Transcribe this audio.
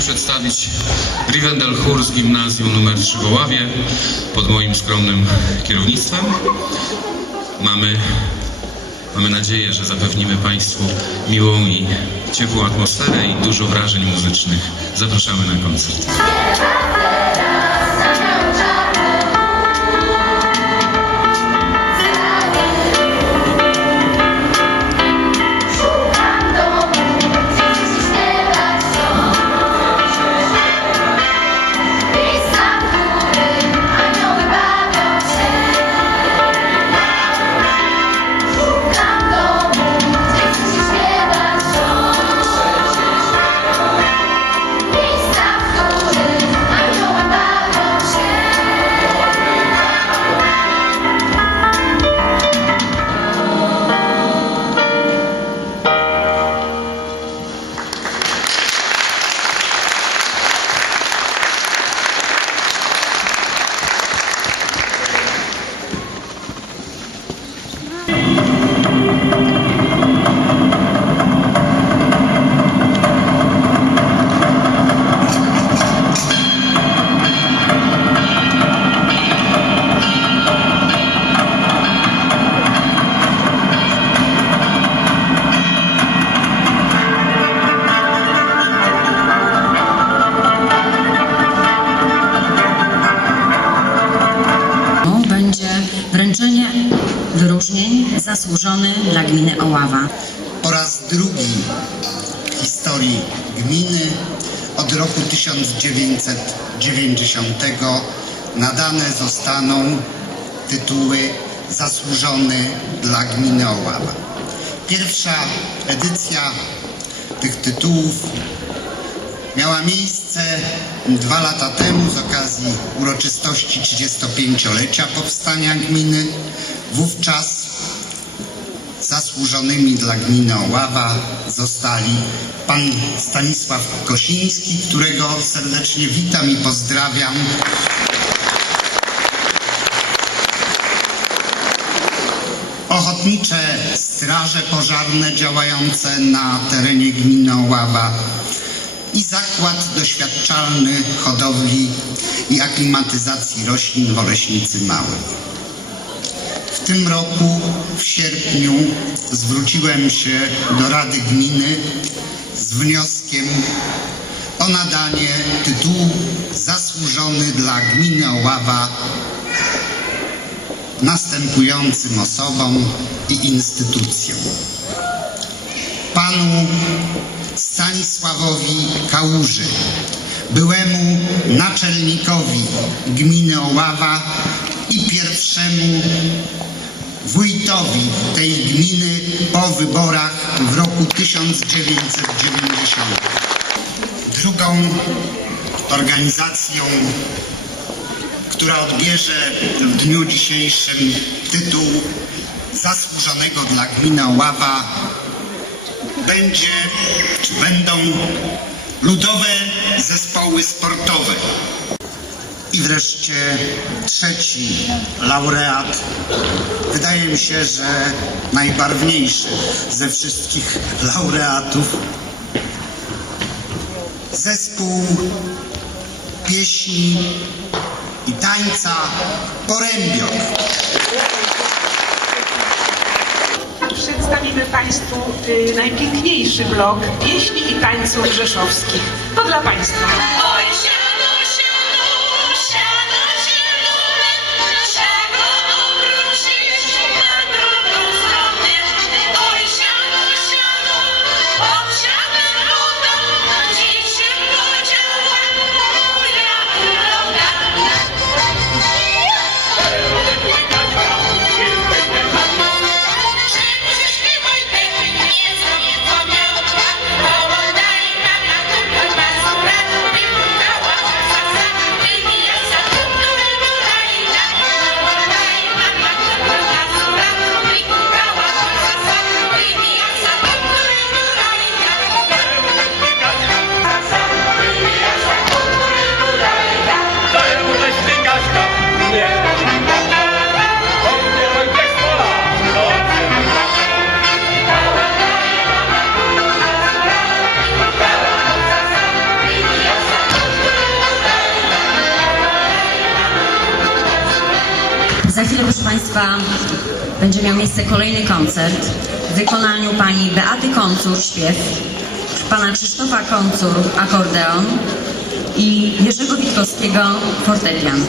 przedstawić Rivendell Chór z Gimnazjum nr 3 w Oławie pod moim skromnym kierownictwem. Mamy, mamy nadzieję, że zapewnimy Państwu miłą i ciepłą atmosferę i dużo wrażeń muzycznych. Zapraszamy na koncert. Gminy Oława. po raz drugi w historii gminy od roku 1990 nadane zostaną tytuły zasłużony dla gminy Oława. Pierwsza edycja tych tytułów miała miejsce dwa lata temu z okazji uroczystości 35-lecia powstania gminy. Wówczas zasłużonymi dla gminy Oława zostali pan Stanisław Kosiński, którego serdecznie witam i pozdrawiam. Ochotnicze straże pożarne działające na terenie gminy Oława i Zakład Doświadczalny Hodowli i Aklimatyzacji Roślin w Oleśnicy Małej. Tym roku, w sierpniu, zwróciłem się do Rady Gminy z wnioskiem o nadanie tytułu zasłużony dla gminy Oława następującym osobom i instytucjom. Panu Stanisławowi Kałuży, byłemu naczelnikowi gminy Oława i pierwszemu wójtowi tej gminy po wyborach w roku 1990. Drugą organizacją, która odbierze w dniu dzisiejszym tytuł zasłużonego dla gminy Oława będzie, czy będą ludowe zespoły sportowe. I wreszcie trzeci laureat, wydaje mi się, że najbarwniejszy ze wszystkich laureatów, zespół pieśni i tańca Porębiok. Przedstawimy Państwu y, najpiękniejszy blok pieśni i tańców rzeszowskich. To dla Państwa. Państwa będzie miał miejsce kolejny koncert w wykonaniu pani Beaty Koncur śpiew, pana Krzysztofa Koncur akordeon i Jerzego Witkowskiego fortepian.